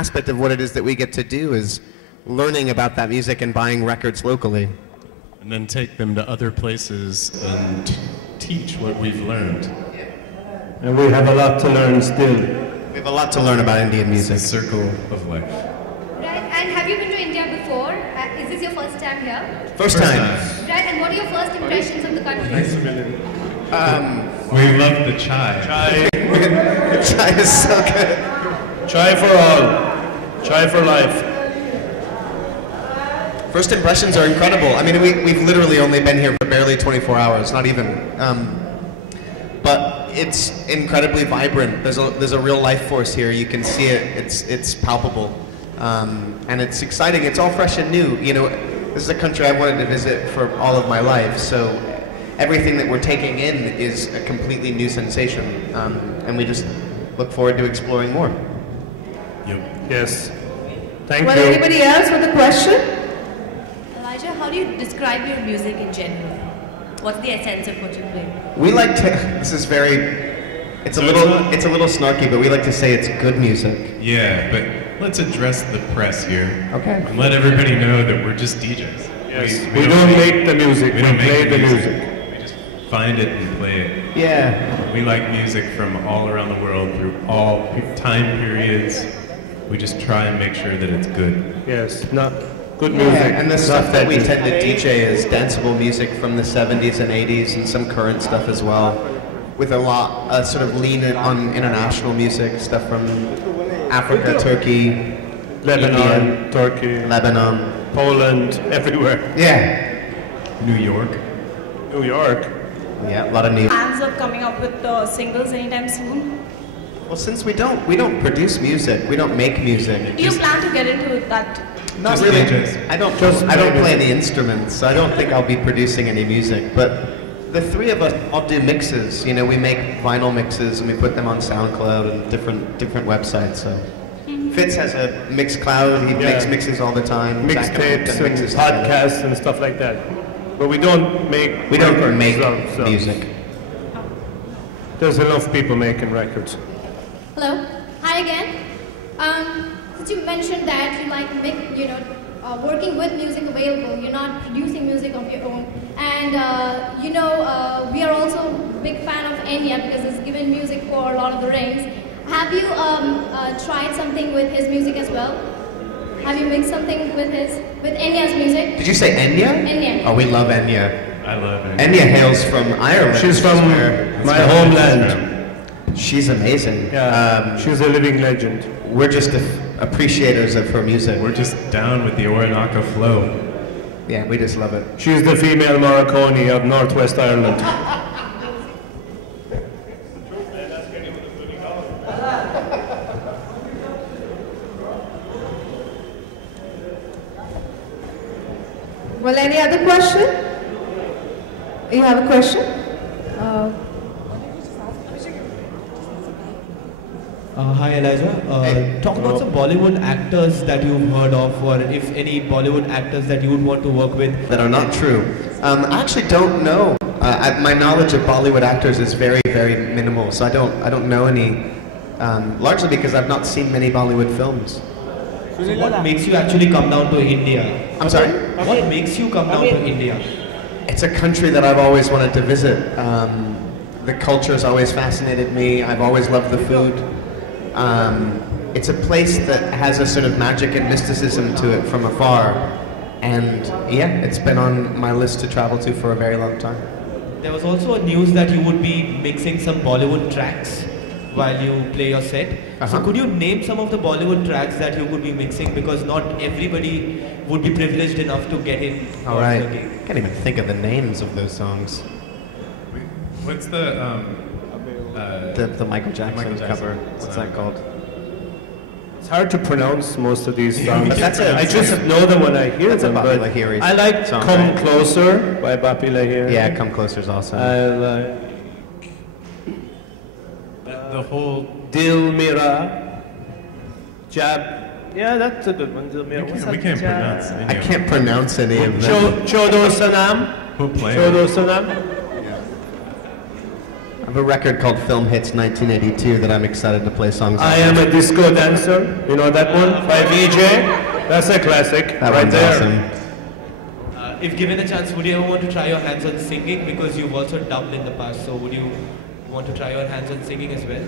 aspect of what it is that we get to do is learning about that music and buying records locally. And then take them to other places and teach what we've learned. And we have a lot to learn still. We have a lot to learn about Indian music. It's a circle of life. Right, and have you been to India before? Is this your first time here? First time. Right, and what are your first impressions of the country? Thanks a million. We love the chai. Chai is so good. Chai for all. Chai for life. First impressions are incredible. I mean, we've literally only been here for barely 24 hours, not even. But it's incredibly vibrant. There's a real life force here. You can see it. It's palpable, and it's exciting. It's all fresh and new. You know, this is a country I wanted to visit for all of my life. So everything that we're taking in is a completely new sensation, and we just look forward to exploring more. Yep. Yes. Thank Well, you. anybody else with a question? Elijah, how do you describe your music in general? What's the essence of what you play? We like to. This is very. It's a little snarky, but we like to say it's good music. Yeah, but let's address the press here. Okay. And let everybody know that we're just DJs. Yes. We don't make the music. We don't make play the music. We just find it and play it. Yeah. We like music from all around the world through all time periods. We just try and make sure that it's good. Yes. Not good music. Yeah, and the stuff that we tend to DJ is danceable music from the 70s and 80s and some current stuff as well, with a lot sort of lean on international music, stuff from Africa, Turkey, Lebanon, India, Turkey, Lebanon, Poland, everywhere. Yeah. New York. New York. Yeah, a lot of new. Plans of coming up with singles anytime soon? Well, since we don't produce music, we don't make music. Do you plan to get into that? Not Just really. DJs. I don't play any instruments, so I don't think I'll be producing any music. But the three of us all do mixes. You know, we make vinyl mixes and we put them on SoundCloud and different websites. So Fitz has a Mixcloud. He makes mixes all the time. Mixtapes and podcasts and stuff like that. But we don't make. We don't records, make so music. There's enough people making records. Hello. Hi again. Since you mentioned that you like working with music available, you're not producing music of your own, and we are also a big fan of Enya because he's given music for Lord of the Rings. Have you tried something with his music as well? Have you mixed something with Enya's music? Did you say Enya? Enya. Oh, we love Enya. I love it. Enya hails from Ireland. She's from my homeland. She's amazing. Yeah, she's a living legend. We're just appreciators of her music. We're just down with the Orinaka flow. Yeah, we just love it. She's the female Morricone of Northwest Ireland. Well, any other question? You have a question? Hi Elijah. Talk about some Bollywood actors that you've heard of, or if any Bollywood actors that you would want to work with. That are not true. I actually don't know. My knowledge of Bollywood actors is very, very minimal, so I don't know any. Largely because I've not seen many Bollywood films. So what makes you actually come down to India? I'm sorry? What makes you come down to India? It's a country that I've always wanted to visit. The culture has always fascinated me. I've always loved the food. It's a place that has a sort of magic and mysticism to it from afar. And yeah, it's been on my list to travel to for a very long time. There was also a news that you would be mixing some Bollywood tracks while you play your set. So could you name some of the Bollywood tracks that you would be mixing, because not everybody would be privileged enough to get in. All right. Can't even think of the names of those songs. What's the Michael Jackson cover? What's that called? It's hard to pronounce most of these songs. But I just know them when I hear them. Bappi But Lahiri I like song, "Come right? Closer" by Bappi Lahiri. Yeah, Come Closer's awesome. I like the whole Dil Mera, Jab. Yeah, that's a good one. Dil Mera. we can't pronounce any I can't pronounce any of them. Chodo Sanam. Who played Chodo Sanam. have a record called Film Hits 1982 that I'm excited to play songs I on. Am a Disco Dancer. You know that one? By VJ. That's a classic. That right one's there. awesome. If given a chance, would you ever want to try your hands on singing? Because you've also dubbed in the past, so would you want to try your hands on singing as well?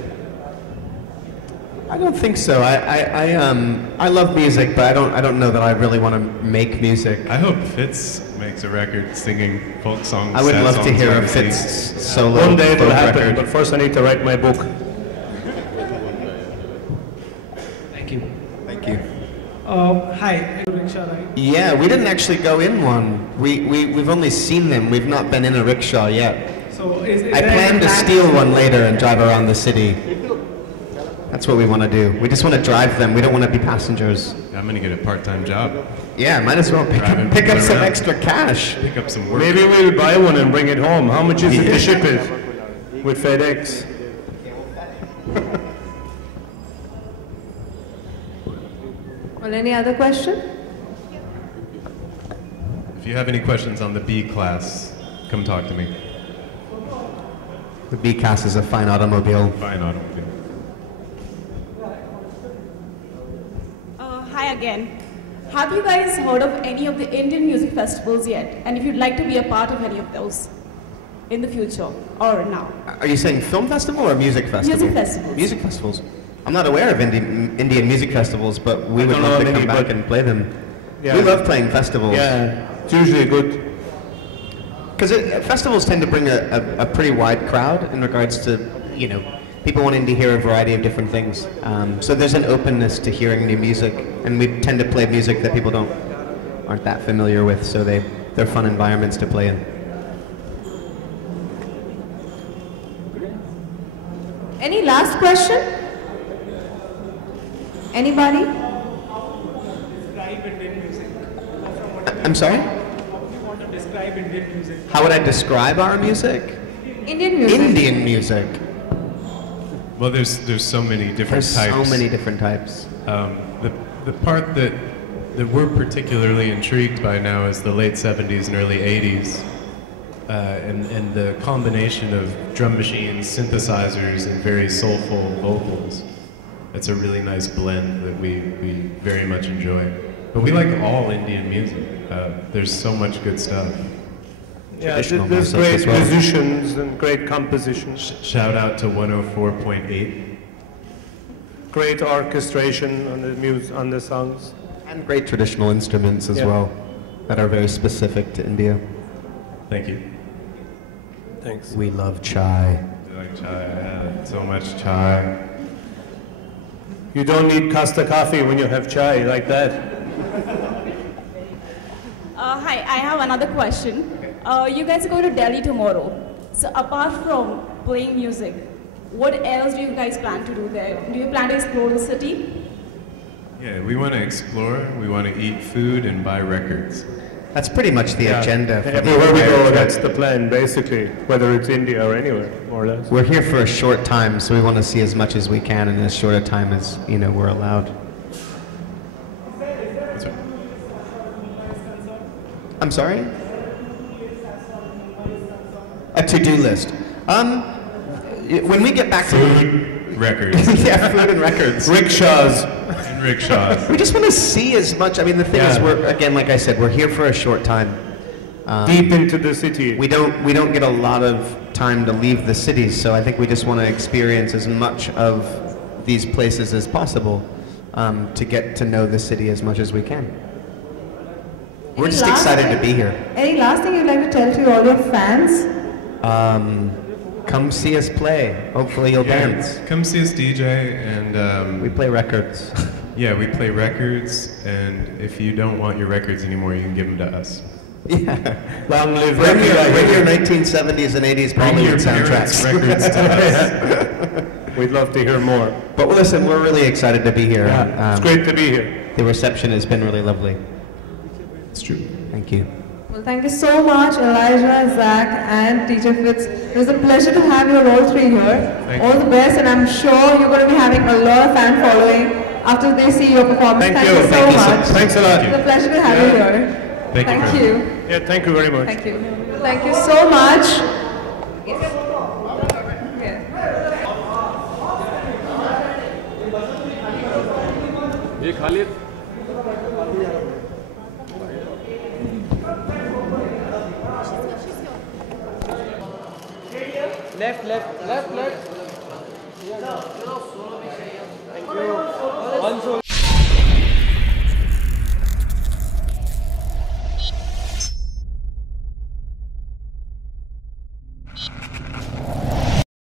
I don't think so. I love music, but I don't know that I really want to make music. I hope Fitz makes a record singing folk songs. I would sad love to songs hear by a the sea. Fitz solo One day it'll folk happen, record. but first I need to write my book. Thank you. Thank you. Hi, rickshaw, right? Yeah, we didn't actually go in one. We've only seen them. We've not been in a rickshaw yet. So is I plan to steal one later and drive around the city. That's what we want to do. We just want to drive them. We don't want to be passengers. I'm gonna get a part-time job. Yeah, might as well Driving pick up people some around. extra cash. Pick up some work. Maybe we'll buy one and bring it home. How much is it to ship it? With FedEx. Well, any other question? If you have any questions on the B class, come talk to me. The B-Class is a fine automobile. Fine automobile. Hi again. Have you guys heard of any of the Indian music festivals yet? And if you'd like to be a part of any of those in the future or now? Are you saying film festival or music festival? Music festivals. Music festivals. I'm not aware of Indian music festivals, but we I would don't love know to of come any, back but- and play them. Yeah. We love playing festivals. Yeah, it's usually good. Because festivals tend to bring a pretty wide crowd in regards to, you know, people wanting to hear a variety of different things. So there's an openness to hearing new music, and we tend to play music that people aren't that familiar with, so they're fun environments to play in. Any last question? Anybody? Describe Indian music. I'm sorry? How do you want to describe Indian music? How would I describe our music? Indian music. Indian music. Well, there's so many different There's types. so many different types. The part that we're particularly intrigued by now is the late 70s and early 80s, and the combination of drum machines, synthesizers, and very soulful vocals. It's a really nice blend that we very much enjoy. But we like all Indian music. There's so much good stuff. Yeah, Traditional there's music great as well. musicians and great compositions. Shout out to 104.8. Great orchestration on the songs. And great traditional instruments as Yeah. well that are very specific to India. Thank you. Thanks. We love chai. I like chai. I had so much chai. You don't need Casta coffee when you have chai like that. Hi, I have another question. You guys are going to Delhi tomorrow. So apart from playing music, what else do you guys plan to do there? Do you plan to explore the city? Yeah, we want to explore, we want to eat food and buy records. That's pretty much the agenda. For the Everywhere we entire go, trip. that's the plan, basically, whether it's India or anywhere, more or less. We're here for a short time, so we want to see as much as we can in as short a time as we're allowed. That's right. I'm sorry? A to-do list. When we get back to Food, records, yeah, food and records. Rickshaws. and rickshaws. We just want to see as much. I mean, the thing is, Yeah. we're again, like I said, we're here for a short time. Deep into the city. We don't get a lot of time to leave the cities, so I think we just want to experience as much of these places as possible to get to know the city as much as we can. We're Any just last excited thing? to be here. Any last thing you'd like to tell to all your fans? Come see us play. Hopefully you'll dance. Come see us DJ, and We play records. yeah, we play records, and if you don't want your records anymore, you can give them to us. Yeah. Long live Bring your Rafi. 1970s and 80s Bring your Bollywood parents' soundtracks. records to us. We'd love to hear more. But listen, we're really excited to be here. It's great to be here. The reception has been really lovely. It's true. Thank you. Well, thank you so much, Elijah, Zach, and Teacher Fitz. It was a pleasure to have you all three here. Thank All you. the best, and I'm sure you're going to be having a lot of fan following after they see your performance. Thank you you. so Thank you so much. much. Thanks a lot. It's a pleasure to have you here. Thank you. Thank you. Yeah, thank you very much. Thank you. Thank you so much. Yes. ये Khalid Left. Thank you. One shoulder.